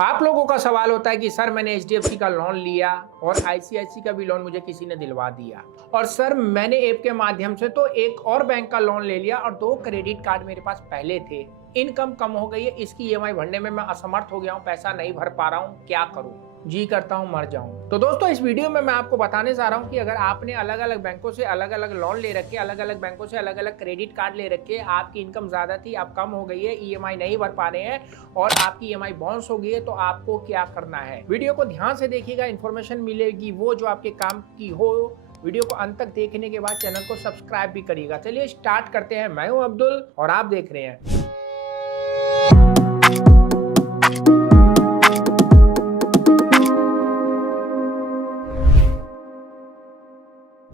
आप लोगों का सवाल होता है कि सर मैंने एचडीएफसी का लोन लिया और आईसीआईसी का भी लोन मुझे किसी ने दिलवा दिया, और सर मैंने ऐप के माध्यम से तो एक और बैंक का लोन ले लिया और 2 क्रेडिट कार्ड मेरे पास पहले थे। इनकम कम हो गई है, इसकी ईएमआई भरने में मैं असमर्थ हो गया हूँ, पैसा नहीं भर पा रहा हूँ, क्या करूँ? जी करता हूँ मर जाऊं। तो दोस्तों इस वीडियो में मैं आपको बताने जा रहा हूँ कि अगर आपने अलग अलग बैंकों से अलग अलग लोन ले रखे, अलग अलग बैंकों से अलग अलग क्रेडिट कार्ड ले रखे, आपकी इनकम ज्यादा थी, अब कम हो गई है, ईएमआई नहीं भर पा रहे हैं और आपकी ईएमआई बाउंस हो गई है, तो आपको क्या करना है। वीडियो को ध्यान से देखिएगा, इन्फॉर्मेशन मिलेगी वो जो आपके काम की हो। वीडियो को अंत तक देखने के बाद चैनल को सब्सक्राइब भी करिएगा। चलिए स्टार्ट करते हैं। मैं हूं अब्दुल और आप देख रहे हैं।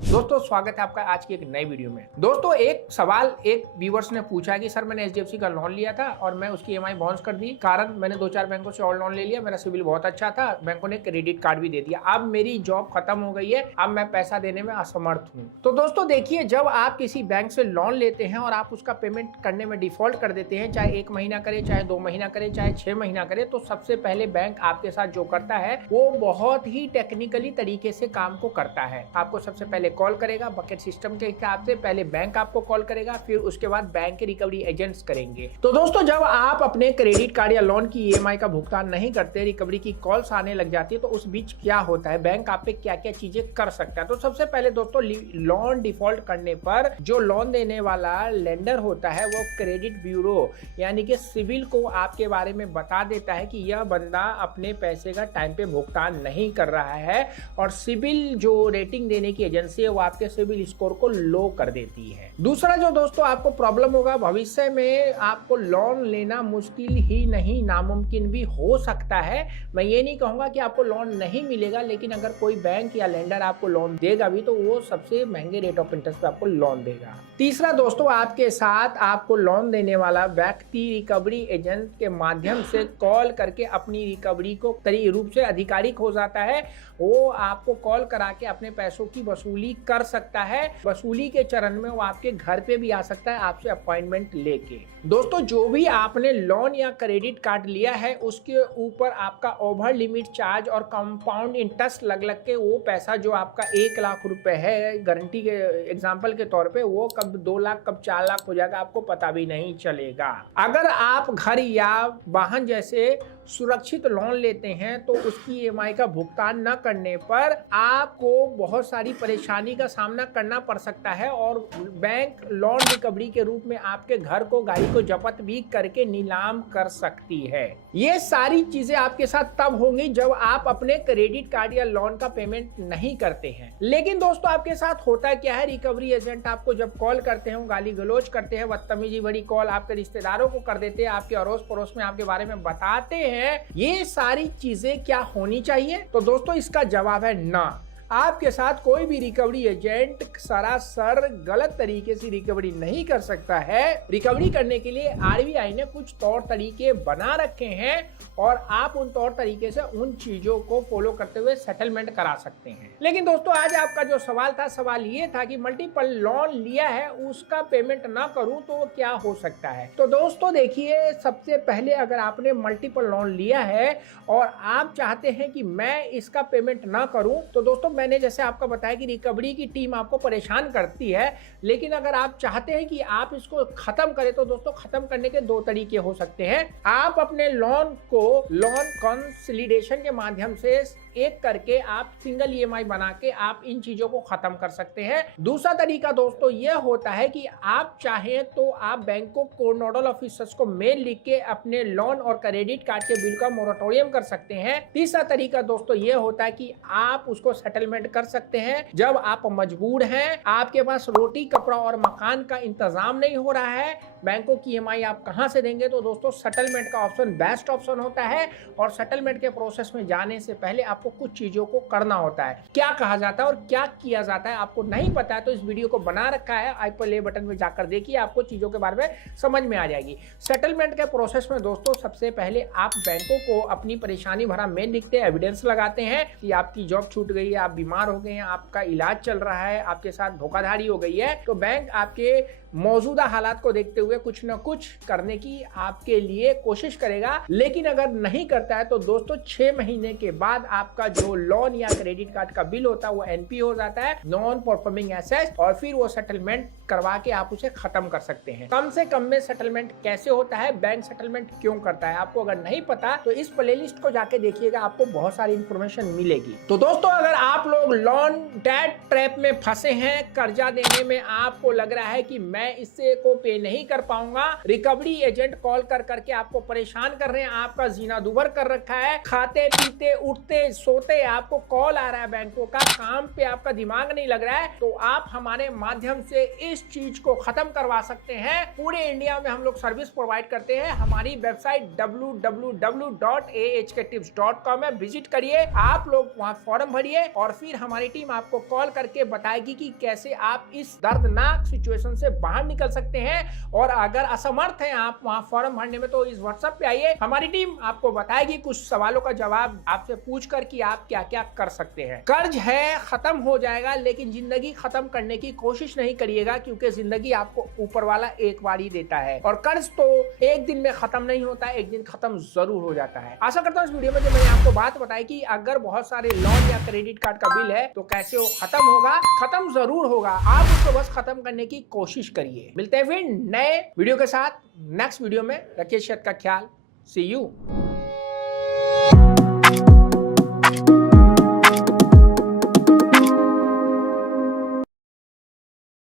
दोस्तों स्वागत है आपका आज की एक नई वीडियो में। दोस्तों एक सवाल एक व्यूअर्स ने पूछा है कि सर मैंने एचडीएफसी का लोन लिया था और मैं उसकी ईएमआई बाउंस कर दी, कारण मैंने 2-4 बैंकों से और लोन ले लिया, मेरा सिविल बहुत अच्छा था, बैंकों ने क्रेडिट कार्ड भी दे दिया, अब मेरी जॉब खत्म हो गई है, अब मैं पैसा देने में असमर्थ हूँ। तो दोस्तों देखिए, जब आप किसी बैंक से लोन लेते हैं और आप उसका पेमेंट करने में डिफॉल्ट कर देते हैं, चाहे 1 महीना करे, चाहे 2 महीना करे, चाहे 6 महीना करे, तो सबसे पहले बैंक आपके साथ जो करता है वो बहुत ही टेक्निकली तरीके से काम को करता है। आपको सबसे पहले कॉल करेगा, बकेट सिस्टम के हिसाब से पहले बैंक आपको कॉल करेगा, फिर उसके बाद बैंक के रिकवरी एजेंट्स करेंगे। तो दोस्तों जब आप अपने क्रेडिट कार्ड या लोन की ईएमआई का भुगतान नहीं करते, रिकवरी की कॉल्स आने लग जाती है, तो उस बीच क्या होता है, बैंक आप पे क्या क्या चीजें कर सकता है। तो सबसे पहले दोस्तों लोन डिफॉल्ट करने पर जो लोन देने वाला लेंडर होता है वो क्रेडिट ब्यूरो यानी कि सिविल को आपके बारे में बता देता है कि यह बंदा अपने पैसे का टाइम पे भुगतान नहीं कर रहा है, और सिविल जो रेटिंग देने की एजेंसी है वो आपके सिविल स्कोर को लो कर देती है। दूसरा जो दोस्तों आपको प्रॉब्लम होगा, भविष्य में आपको लोन लेना मुश्किल ही नहीं नामुमकिन भी हो सकता है। मैं ये नहीं कहूंगा कि आपको लोन नहीं मिलेगा, लेकिन अगर कोई बैंक या लेंडर आपको लोन देगा भी तो वो सबसे महंगे रेट ऑफ इंटरेस्ट पे आपको लोन देगा। तीसरा दोस्तों, आपके साथ आपको लोन देने वाला व्यक्ति रिकवरी एजेंट के माध्यम से कॉल करके अपनी रिकवरी को तरीके रूप से आधिकारिक हो जाता है। वो आपको कॉल करा के अपने पैसों की वसूली कर सकता है। वसूली के चरण में वो आपके घर पे भी आ सकता है आपसे अपॉइंटमेंट लेके। दोस्तों जो भी आपने लोन या क्रेडिट कार्ड लिया है उसके ऊपर आपका ओवर लिमिट चार्ज और कंपाउंड इंटरेस्ट लग के वो पैसा जो आपका 1 लाख रुपए है गारंटी के एग्जांपल के तौर पे, वो कब 2 लाख कब 4 लाख हो जाएगा आपको पता भी नहीं चलेगा। अगर आप घर या वाहन जैसे सुरक्षित लोन लेते हैं तो उसकी ईएमआई का भुगतान न करने पर आपको बहुत सारी परेशानी का सामना करना पड़ सकता है, और बैंक लोन रिकवरी के रूप में आपके घर को, गाड़ी को जब्त भी करके नीलाम कर सकती है। ये सारी चीजें आपके साथ तब होंगी जब आप अपने क्रेडिट कार्ड या लोन का पेमेंट नहीं करते हैं। लेकिन दोस्तों आपके साथ होता क्या है, रिकवरी एजेंट आपको जब कॉल करते हैं, गाली गलौज करते हैं, बदतमीजी भरी कॉल आपके रिश्तेदारों को कर देते हैं, आपके अड़ोस पड़ोस में आपके बारे में बताते हैं। ये सारी चीजें क्या होनी चाहिए? तो दोस्तों इसका जवाब है ना। आपके साथ कोई भी रिकवरी एजेंट सरासर गलत तरीके से रिकवरी नहीं कर सकता है। रिकवरी करने के लिए आरबीआई ने कुछ तौर तरीके बना रखे हैं और आप उन तौर तरीके से उन चीजों को फॉलो करते हुए सेटलमेंट करा सकते हैं। लेकिन दोस्तों आज आपका जो सवाल था, सवाल ये था कि मल्टीपल लोन लिया है उसका पेमेंट ना करूं तो क्या हो सकता है। तो दोस्तों देखिए, सबसे पहले अगर आपने मल्टीपल लोन लिया है और आप चाहते हैं कि मैं इसका पेमेंट ना करूं, तो दोस्तों मैंने जैसे आपको बताया कि रिकवरी की टीम आपको परेशान करती है, लेकिन अगर आप चाहते हैं कि आप इसको खत्म करें तो दोस्तों खत्म करने के 2 तरीके हो सकते हैं। आप अपने लोन को लोन कंसोलिडेशन के माध्यम से एक करके आप सिंगल ईएमआई बना के आप इन चीजों को खत्म कर सकते हैं। दूसरा तरीका दोस्तों यह होता है कि आप चाहें तो आप बैंकों को नोडल ऑफिसर्स को मेल लिख के अपने लोन और क्रेडिट कार्ड के बिल का मोरेटोरियम कर सकते हैं। तीसरा तरीका दोस्तों यह होता है कि आप उसको सेटलमेंट कर सकते हैं जब आप मजबूर हैं, आपके पास रोटी कपड़ा और मकान का इंतजाम नहीं हो रहा है, बैंकों की ईएमआई आप कहां से देंगे, तो दोस्तों सेटलमेंट का ऑप्शन बेस्ट ऑप्शन होता है। और सेटलमेंट के प्रोसेस में जाने से पहले आपको कुछ चीजों को करना होता है। क्या कहा जाता है और क्या किया जाता है आपको नहीं पता है तो इस वीडियो को बना रखा है, आई प्ले बटन में जाकर देखिए, आपको चीजों के बारे में समझ में आ जाएगी। सेटलमेंट के प्रोसेस में दोस्तों सबसे पहले आप बैंकों को अपनी परेशानी भरा मेल लिखते हैं, एविडेंस लगाते हैं कि आपकी जॉब छूट गई है, आप बीमार हो गए हैं, आपका इलाज चल रहा है, आपके साथ धोखाधड़ी हो गई है, तो बैंक आपके मौजूदा हालात को देखते हुए कुछ न कुछ करने की आपके लिए कोशिश करेगा, लेकिन अगर नहीं करता है तो दोस्तों 6 महीने के बाद आपका जो लोन या क्रेडिट कार्ड का बिल होता है वो एनपी हो जाता है, नॉन परफॉर्मिंग एसेट, और फिर वो सेटलमेंट करवा के आप उसे खत्म कर सकते हैं। कम से कम में सेटलमेंट कैसे होता है, बैंक सेटलमेंट क्यों करता है, आपको अगर नहीं पता तो इस प्लेलिस्ट को जाके देखिएगा, आपको बहुत सारी इंफॉर्मेशन मिलेगी। तो दोस्तों अगर आप लोग लोन डेट ट्रैप में फंसे हैं, कर्जा देने में आपको लग रहा है कि मैं इससे को पे नहीं कर पाऊंगा, रिकवरी एजेंट कॉल कर करके आपको परेशान कर रहे हैं, आपका जीना दुभर कर रखा है, खाते पीते उठते सोते आपको कॉल आ रहा है बैंकों का, काम पे आपका दिमाग नहीं लग रहा है, तो आप हमारे माध्यम से इस चीज को खत्म करवा सकते हैं। पूरे इंडिया में हम लोग सर्विस प्रोवाइड करते हैं। हमारी वेबसाइट www.ahktips.com है, विजिट करिए, आप लोग वहां फॉर्म भरिए और फिर हमारी टीम आपको कॉल करके बताएगी कि कैसे आप इस दर्दनाक सिचुएशन से बाहर निकल सकते हैं। और अगर असमर्थ हैं आप वहां फॉर्म भरने में तो इस व्हाट्सएप पे आइए, हमारी टीम आपको बताएगी कुछ सवालों का जवाब आपसे पूछकर कि आप क्या क्या कर सकते हैं। कर्ज है खत्म हो जाएगा, लेकिन जिंदगी खत्म करने की कोशिश नहीं करिएगा, क्योंकि जिंदगी आपको ऊपर वाला एक बार ही देता है और कर्ज तो एक दिन में खत्म नहीं होता, एक दिन खत्म जरूर हो जाता है। आशा करता हूं इस वीडियो में जो मैंने आपको बात बताई कि अगर बहुत सारे लोन या क्रेडिट कार्ड का बिल है तो कैसे वो खत्म होगा, खत्म जरूर होगा, आप उसको बस खत्म करने की कोशिश करिए। मिलते हैं फिर नए वीडियो के साथ नेक्स्ट वीडियो में। रखिए सेहत का ख्याल, सी यू।